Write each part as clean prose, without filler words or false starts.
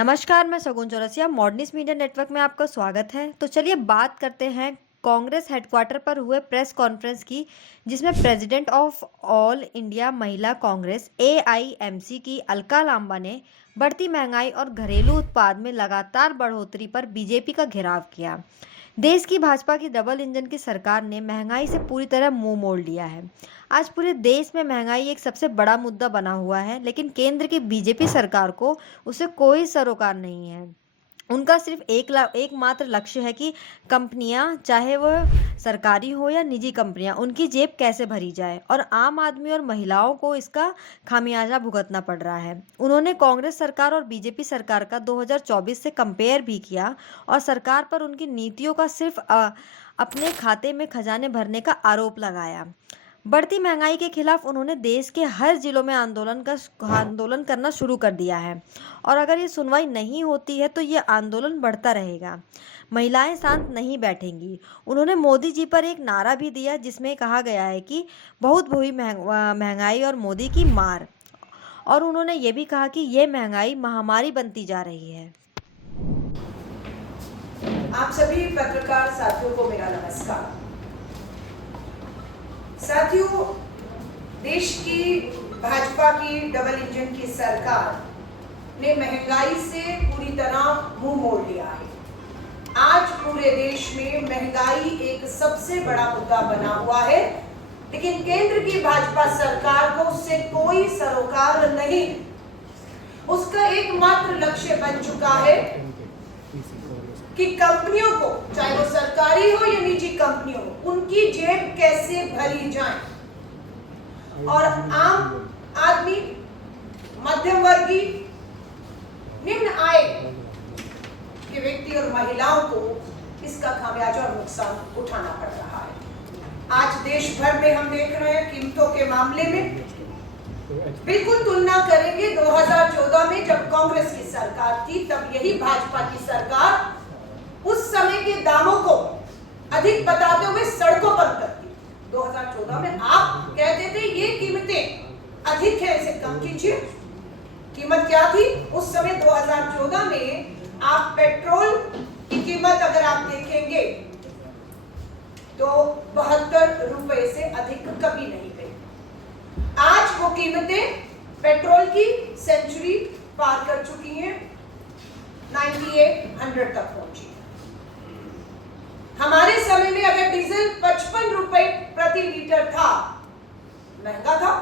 नमस्कार, मैं सगुन चौरसिया मॉडर्निस्ट मीडिया नेटवर्क में आपका स्वागत है। तो चलिए बात करते हैं कांग्रेस हेडक्वार्टर पर हुए प्रेस कॉन्फ्रेंस की, जिसमें प्रेसिडेंट ऑफ ऑल इंडिया महिला कांग्रेस एआईएमसी की अलका लांबा ने बढ़ती महंगाई और घरेलू उत्पाद में लगातार बढ़ोतरी पर बीजेपी का घेराव किया। देश की भाजपा की डबल इंजन की सरकार ने महंगाई से पूरी तरह मुंह मोड़ लिया है। आज पूरे देश में महंगाई एक सबसे बड़ा मुद्दा बना हुआ है, लेकिन केंद्र की बीजेपी सरकार को उसे कोई सरोकार नहीं है। उनका सिर्फ एकमात्र लक्ष्य है कि कंपनियां, चाहे वह सरकारी हो या निजी कंपनियां, उनकी जेब कैसे भरी जाए और आम आदमी और महिलाओं को इसका खामियाजा भुगतना पड़ रहा है। उन्होंने कांग्रेस सरकार और बीजेपी सरकार का 2024 से कंपेयर भी किया और सरकार पर उनकी नीतियों का सिर्फ अपने खाते में खजाने भरने का आरोप लगाया। बढ़ती महंगाई के खिलाफ उन्होंने देश के हर जिलों में आंदोलन करना शुरू कर दिया है और अगर ये सुनवाई नहीं होती है तो ये आंदोलन बढ़ता रहेगा। महिलाएं शांत नहीं बैठेंगी। उन्होंने मोदी जी पर एक नारा भी दिया जिसमें कहा गया है कि बहुत हुई महंगाई और मोदी की मार, और उन्होंने ये भी कहा कि ये महंगाई महामारी बनती जा रही है। आप सभी पत्रकार साथियों को मेरा नमस्कार। साथियों, देश की भाजपा की डबल इंजन की सरकार ने महंगाई से पूरी तरह मुंह मोड़ लिया है। आज पूरे देश में महंगाई एक सबसे बड़ा मुद्दा बना हुआ है, लेकिन केंद्र की भाजपा सरकार को उससे कोई सरोकार नहीं। उसका एकमात्र लक्ष्य बन चुका है कि कंपनियों को, चाहे वो सरकारी हो या निजी कंपनियों हो, उनकी जेब कैसे भरी जाए और आम आदमी, मध्यम वर्गीय, निम्न आय के व्यक्ति और महिलाओं को इसका खामियाजा और नुकसान उठाना पड़ रहा है। आज देश भर में हम देख रहे हैं कीमतों के मामले में बिल्कुल तुलना करेंगे 2014 में जब कांग्रेस की सरकार थी, तब यही भाजपा की सरकार उस समय के दामों को अधिक बताते हुए सड़कों पर उतरती। 2014 में आप कहते थे ये कीमतें अधिक है, इसे कम कीजिए। कीमत क्या थी उस समय? 2014 में आप पेट्रोल की कीमत अगर आप देखेंगे तो 72 रुपए से अधिक कभी नहीं गई। आज वो कीमतें पेट्रोल की सेंचुरी पार कर चुकी हैं, 9800 तक पहुंची। हमारे समय में अगर डीजल 55 रुपए प्रति लीटर था, महंगा था,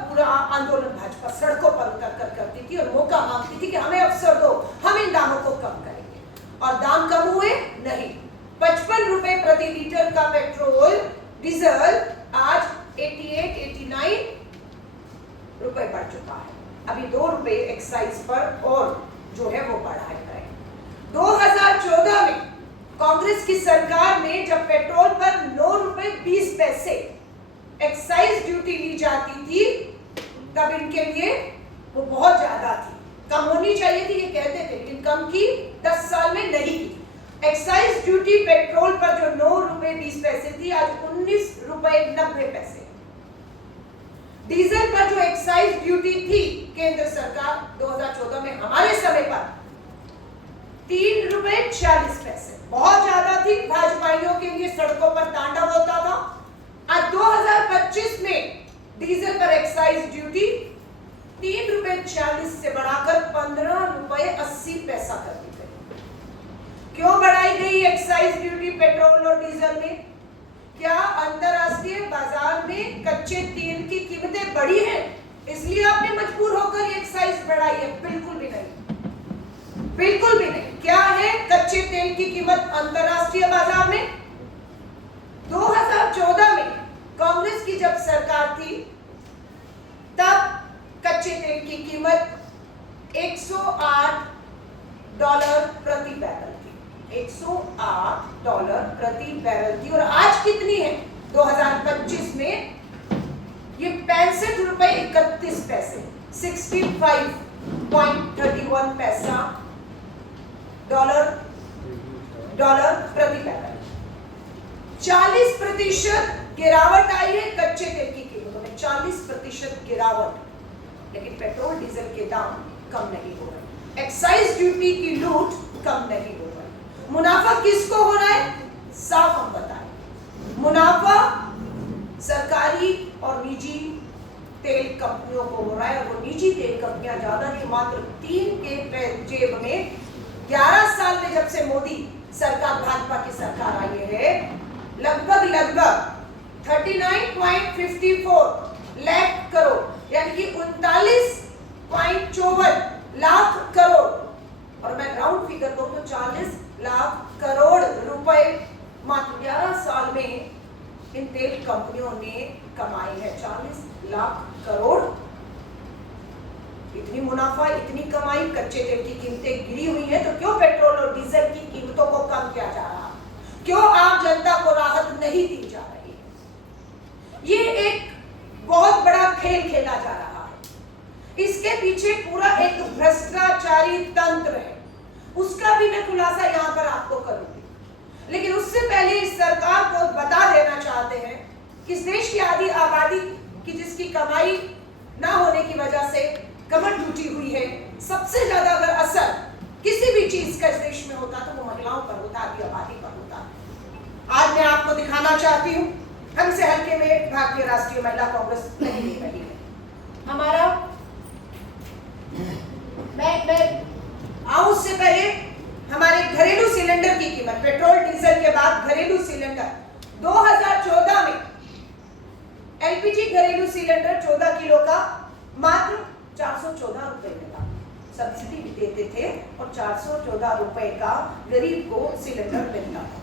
पूरा आंदोलन भाजपा सड़कों पर उतर कर करती थी और मौका मांगती थी कि हमें अवसर दो, हम इन दामों को कम करेंगे। और दाम कम हुए नहीं। 55 रुपए प्रति लीटर का पेट्रोल डीजल आज 88-89 रुपए बढ़ चुका है। अभी 2 रुपए एक्साइज पर और जो है वो बढ़ाए गए। 2014 में कांग्रेस की सरकार में जब पेट्रोल पर 9 रुपए 20 पैसे एक्साइज ड्यूटी ली जाती थी, तब इनके लिए वो बहुत ज्यादा थी, कम होनी चाहिए थी ये कहते थे, लेकिन कम की 10 साल में नहीं की। एक्साइज ड्यूटी पेट्रोल पर जो 9 रुपए 20 पैसे थी, आज 19 रुपए 90 पैसे। डीजल पर जो एक्साइज ड्यूटी थी केंद्र सरकार 2014 में हमारे समय पर 3 रुपए 40 पैसे, बहुत ज्यादा थी। भाजपाइयों के लिए सड़कों पर तांडव होता था। आज 2025 में डीजल पर एक्साइज ड्यूटी 3 रुपए 40 से बढ़ाकर 15 रुपए 80 पैसा कर दी गई। क्यों बढ़ाई गई एक्साइज ड्यूटी पेट्रोल और डीजल में? क्या अंतरराष्ट्रीय बाजार में कच्चे तेल की कीमतें बढ़ी हैं, इसलिए आपने मजबूर होकर ये एक्साइज बढ़ाई है? बिल्कुल भी नहीं, बिल्कुल भी नहीं। क्या है कच्चे तेल की कीमत अंतरराष्ट्रीय बाजार में? 2014 में कांग्रेस की जब सरकार थी, तब कच्चे तेल की कीमत $108 प्रति बैरल थी, $108 प्रति बैरल थी। और आज कितनी है 2025 में? ये 65 रुपए 31 पैसे, 65.31 पैसा डॉलर प्रति बैरल। 40% गिरावट आई है कच्चे तेल की कीमतों में, 40% गिरावट। लेकिन पेट्रोल डीजल के दाम कम नहीं हो रही, एक्साइज ड्यूटी की लूट कम नहीं हो रही। मुनाफा किसको हो रहा है, साफ हम बताएं। मुनाफा सरकारी और निजी तेल कंपनियों को हो रहा है, और वो निजी तेल कंपनियां ज्यादा नहीं, मात्र 3 के जेब में 11 साल में जब से मोदी सरकार, भाजपा की सरकार आई है, लगभग 39.54 लाख करोड़ यानी कि 39.54 लाख करोड़, और मैं राउंड फिगर दूं तो 40 लाख करोड़ रुपए मात्र 11 साल में इन तेल कंपनियों ने कमाई है। 40 लाख करोड़, इतनी मुनाफा, इतनी कमाई, कच्चे तेल की कीमतें गिरी हुई है, तो क्यों पेट्रोल और डीजल की कीमतों को कम किया जा रहा, क्यों आम जनता को राहत नहीं दी जा रही? ये एक बहुत बड़ा खेल खेला जा रहा है, इसके पीछे पूरा एक भ्रष्टाचारी तंत्र है, उसका भी मैं खुलासा यहां पर आपको करूंगी। लेकिन उससे पहले इस सरकार को बता देना चाहते हैं कि इस देश की आधी आबादी की जिसकी कमाई ना होने की वजह से कमर टूटी हुई है, सबसे ज्यादा अगर असर किसी भी चीज का इस देश में होता तो वो महिलाओं पर होता, आधी आबादी पर होता। आज मैं आपको दिखाना चाहती हूँ, हमसे हल्के में भारतीय राष्ट्रीय महिला कांग्रेस नहीं ले रही है। हमारा मैं आऊं उससे पहले हमारे घरेलू सिलेंडर की कीमत, पेट्रोल डीजल के बाद घरेलू सिलेंडर 2014 में एलपीजी घरेलू सिलेंडर 14 किलो का मात्र 414 रुपए मिला, सब्सिडी भी देते थे और 414 रुपए का गरीब को सिलेंडर मिलता था।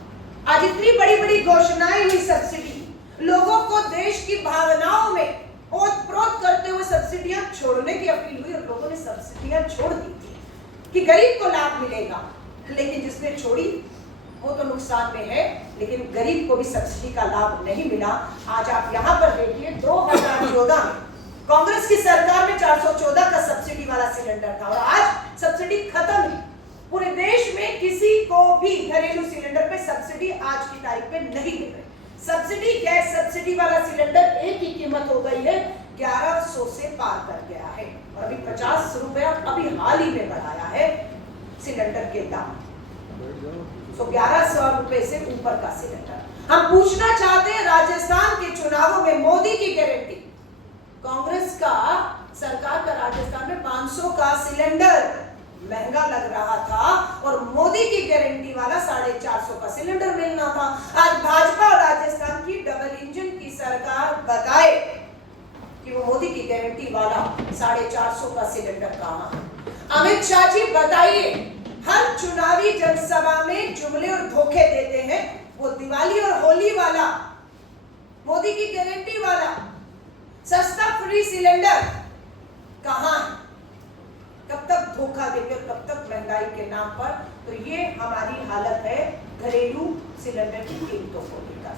आज इतनी बड़ी बड़ी घोषणाएं हुई, सब्सिडी, लोगों को देश की भावनाओं में ओत-प्रोत करते हुए सब्सिडियां छोड़ने की अपील हुई और लोगों ने सब्सिडियां छोड़ दी थी कि गरीब को लाभ मिलेगा, लेकिन जिसने छोड़ी वो तो नुकसान में है, लेकिन गरीब को भी सब्सिडी का लाभ नहीं मिला। आज आप यहाँ पर देखिए 2014 में कांग्रेस की सरकार में 414 का सब्सिडी वाला सिलेंडर था और आज सब्सिडी खत्म है। पूरे देश में किसी को भी घरेलू सिलेंडर पे सब्सिडी आज की तारीख पे नहीं मिल रही। सब्सिडी, गैस सब्सिडी वाला सिलेंडर एक की कीमत हो गई है 1100 से पार कर गया है और अभी 50 रुपया अभी हाल ही में बढ़ाया है सिलेंडर के दाम। तो 1100 रुपए से ऊपर का सिलेंडर। हम पूछना चाहते हैं, राजस्थान के चुनावों में मोदी की गारंटी, कांग्रेस का सरकार का राजस्थान में 500 का सिलेंडर महंगा लग रहा था और मोदी की गारंटी वाला 450 का सिलेंडर मिलना था। आज भाजपा और राजस्थान की डबल इंजन की सरकार बताए कि वो मोदी की गारंटी वाला 450 का सिलेंडर कहां है। अमित शाह जी बताइए, हर चुनावी जनसभा में जुमले और धोखे देते हैं, वो दिवाली और होली वाला मोदी की गारंटी वाला सस्ता फ्री सिलेंडर कहां है? कब तक धोखा देकर, कब तक महंगाई के नाम पर? तो ये हमारी हालत है घरेलू सिलेंडर की कीमतों को लेकर।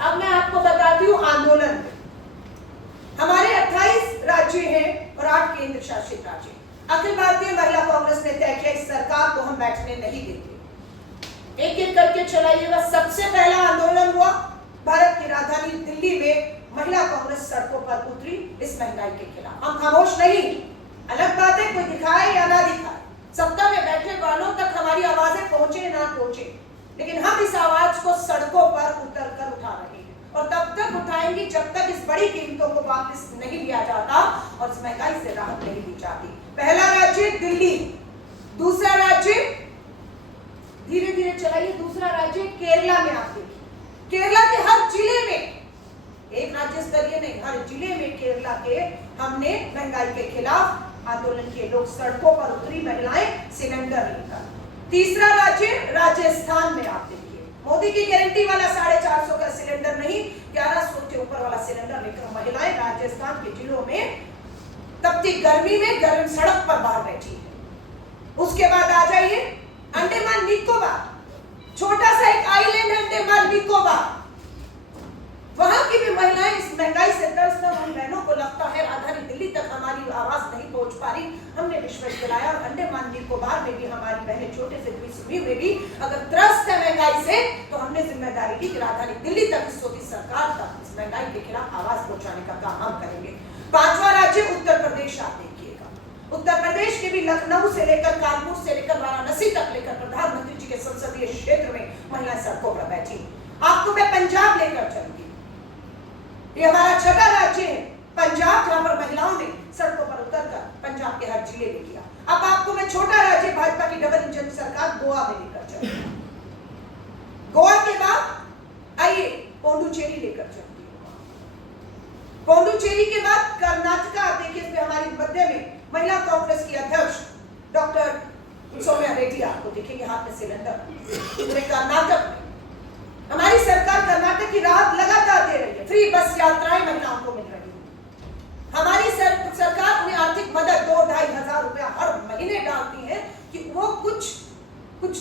अब मैं आपको बताती हूँ आंदोलन। हमारे 28 राज्य हैं और 8 केंद्र शासित राज्य। अखिल भारतीय महिला कांग्रेस ने तय किया इस सरकार को हम बैठने नहीं देंगे, एक एक करके चलाइएगा। सबसे पहला आंदोलन हुआ भारत की राजधानी दिल्ली में, महिला कांग्रेस सड़कों पर उतरी इस महंगाई के खिलाफ। हम खामोश नहीं, अलग बात है कोई दिखाए या ना दिखाए, सत्ता में बैठे वालों तक हमारी आवाजें पहुंचे ना पहुंचे, लेकिन हम इस आवाज को सड़कों पर उतरकर उठा रहे हैं और तब तक उठाएंगे जब तक इस बड़ी कीमतों को वापस नहीं लिया जाता और इस महंगाई से राहत नहीं दी जाती। पहला राज्य दिल्ली, दूसरा राज्य धीरे धीरे चलाइए, दूसरा राज्य केरला में। आप देखिए केरला के हर जिले में, एक राज्य स्तरीय नहीं, हर जिले में केरला के हमने महंगाई के खिलाफ आंदोलन किए, लोग सड़कों पर उतरी, महिलाएं सिलेंडर लेकर। तीसरा राज्य राजस्थान में। आप देखिए मोदी की गारंटी वाला 450 का सिलेंडर नहीं, 1100 के ऊपर वाला सिलेंडर लेकर महिलाएं राजस्थान के जिलों में तपती गर्मी में गर्म सड़क पर बाहर बैठी है। उसके बाद आ जाइए अंडमान निकोबार, छोटा सा एक आइलैंड है अंडमान निकोबार, वहां की भी महिलाएं इस महंगाई से त्रस्त हैं। उन बहनों को लगता है राजधानी दिल्ली तक हमारी आवाज नहीं पहुंच पा रही। हमने विश्वविद्यालय और अंडमान निकोबार में भी हमारी बहनें छोटे से द्वीप में भी अगर त्रस्त है महंगाई से, तो हमने जिम्मेदारी ली कि राजधानी दिल्ली तक इस मोदी सरकार तक इस महंगाई के खिलाफ आवाज पहुंचाने का काम हम करेंगे। पांचवा राज्य उत्तर प्रदेश। आप देखिएगा उत्तर प्रदेश के भी लखनऊ से लेकर कानपुर से लेकर वाराणसी तक लेकर प्रधानमंत्री जी के संसदीय क्षेत्र में महिलाएं सड़कों पर बैठी। आपको मैं पंजाब लेकर चलूंगी। ये हमारा छठा राज्य है पंजाब, जहां पर महिलाओं ने सड़कों पर उतरकर पंजाब के हर जिले में किया। अब आपको मैं छोटा राज्य भाजपा की डबल इंजन सरकार गोवा में लेकर चलूंगी। गोवा के बाद आइए पोंडुचेरी लेकर चलती हूँ। पोंडुचेरी के बाद कर्नाटका। आप देखिए इसमें हमारी मध्य में महिला कांग्रेस की अध्यक्ष डॉक्टर सौम्या रेड्डी आपको दिखेंगे हाथ में सिलेंडर। पूरे कर्नाटक में हमारी सरकार कर्नाटक की राहत लगातार दे रही है। फ्री बस यात्राएं महिलाओं को मिल रही है। हमारी सरकार उन्हें आर्थिक मदद 2-2.5 हजार रुपया हर महीने डालती है कि वो कुछ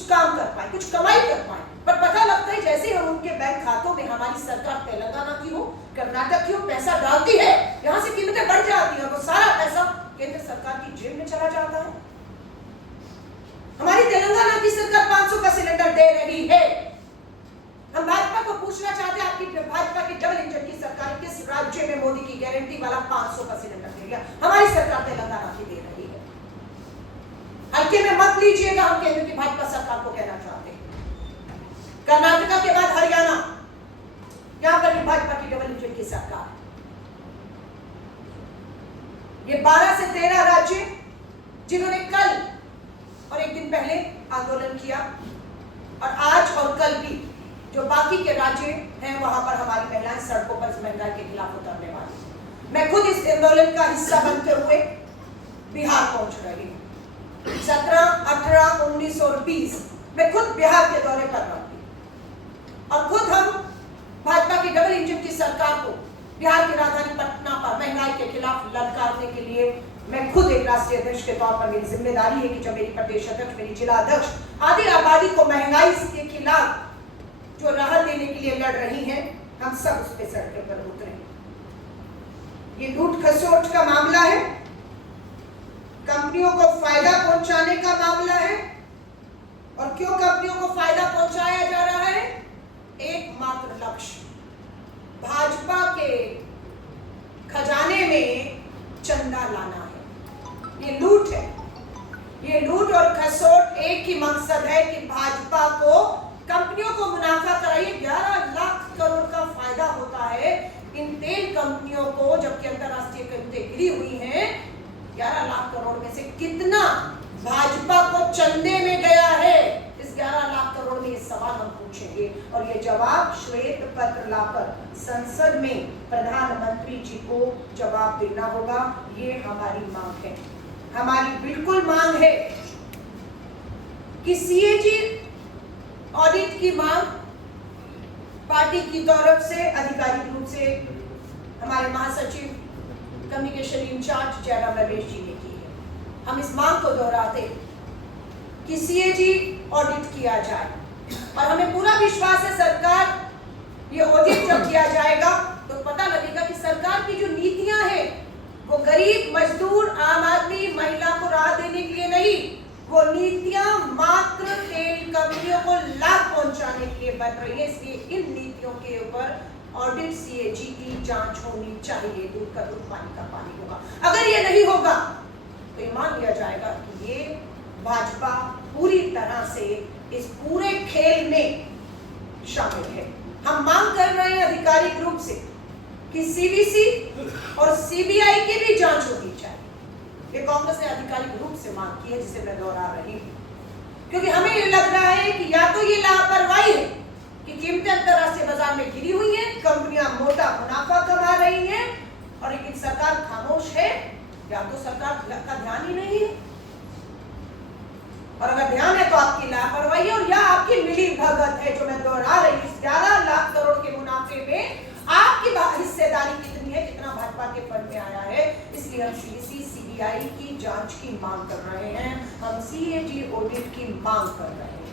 काम कर पाए, कुछ कमाई कर पाए। पर पता लगता है जैसे हम उनके बैंक खातों में हमारी सरकार तेलंगाना की हो, कर्नाटक की हो, पैसा डालती है, यहाँ से कीमतें बढ़ जाती हैं, वो सारा पैसा केंद्र सरकार की जेब में चला जाता है। हमारी तेलंगाना की सरकार 500 का सिलेंडर दे रही है। हम भाजपा को पूछना चाहते हैं, आपकी भाजपा की डबल इंजन की सरकार किस राज्य में मोदी की गारंटी वाला 500 का सिलेंडर दे गया? हमारी सरकार तेलंगाना की दे रही है। हल्के में मत लीजिएगा, हम केंद्र की भाजपा सरकार को कहना चाहते हैं। कर्नाटका के बाद हरियाणा, यहां पर भी भाजपा की डबल इंजन की सरकार। ये 12 से 13 राज्य जिन्होंने कल और एक दिन पहले आंदोलन किया, और आज और कल भी जो बाकी के राज्य हैं वहां पर हमारी महिलाएं सड़कों पर इस महंगाई के खिलाफ उतरने वाली। मैं खुद इस आंदोलन का हिस्सा बनते हुए बिहार पहुंच रही हूं। 17, 18, 19 और 20 मैं खुद बिहार के दौरे पर रहूंगी, और खुद हम भाजपा की डबल इंजन की सरकार को बिहार की राजधानी पटना पर महंगाई के खिलाफ ललकारने के लिए मैं खुद एक राष्ट्रीय अध्यक्ष के तौर पर मेरी जिम्मेदारी है कि जब मेरी प्रदेश अध्यक्ष, मेरी जिला अध्यक्ष आदि आबादी को महंगाई के खिलाफ जो राहत देने के लिए लड़ रही हैं, हम सब उस पे सड़कों पर उतरे। ये लूट खसोट का मामला है, कंपनियों को फायदा पहुंचाने का मामला है। और क्यों कंपनियों को फायदा पहुंचाया जा रहा है? एकमात्र लक्ष्य भाजपा के खजाने में चंदा लाना है। ये लूट है। ये लूट और खसोट एक ही मकसद है कि भाजपा को, कंपनियों को मुनाफा कराइए। 11 लाख करोड़ का फायदा होता है इन तेल कंपनियों को, जबकि अंतरराष्ट्रीय कीमतें गिरी हुई हैं। 11 लाख करोड़ में से कितना भाजपा को चंदे में गया है? इस 11 लाख करोड़ में ये सवाल हम पूछेंगे, और ये जवाब श्वेत पत्र लाकर संसद में प्रधानमंत्री जी को जवाब देना होगा। ये हमारी मांग है, हमारी बिल्कुल मांग है कि सीएजी ऑडिट की मांग पार्टी की तरफ से आधिकारिक रूप से हमारे महासचिव कम्युनिकेशन इंचार्ज जयराम रमेश जी ने की है। हम इस मांग को दोहराते कि सीएजी ऑडिट किया जाए, और हमें पूरा विश्वास है सरकार ये ऑडिट जब किया जाएगा तो पता लगेगा कि सरकार की जो नीतियां हैं वो गरीब, मजदूर, आम आदमी, महिला को राहत देने के लिए नहीं, वो नीतियां मात्र तेल कंपनियों को लाभ पहुंचाने के लिए बन रही है। इसलिए इन नीतियों के ऊपर ऑडिट, सीएजी की जांच होनी चाहिए। दूध का दूध, पानी का पानी होगा। अगर ये नहीं होगा तो ये मान लिया जाएगा कि ये भाजपा पूरी तरह से इस पूरे खेल में शामिल है। हम मांग कर रहे हैं आधिकारिक रूप से कि सीबीसी और सीबीआई की भी जांच होनी चाहिए। ये कांग्रेस ने आधिकारिक रूप से मांग की है, जिसे मैं दोहरा रही हूं, क्योंकि हमें ये लग रहा है कि या तो ये लापरवाही है कि कीमतें अंतरराष्ट्रीय बाजार में गिरी हुई हैं, कंपनियां मोटा मुनाफा कमा रही हैं, और लेकिन सरकार खामोश है, या तो सरकार का ध्यान ही नहीं है, और अगर ध्यान है तो आपकी लापरवाही है, और या आपकी मिली भगत है। जो मैं दोहरा रही हूं, 11 लाख करोड़ के मुनाफे में आपकी हिस्सेदारी कितनी है, कितना भाजपा के फंड में आया है। इसलिए हम सीबीआई की जांच की मांग कर रहे हैं, हम सीएजी ऑडिट की मांग कर रहे हैं।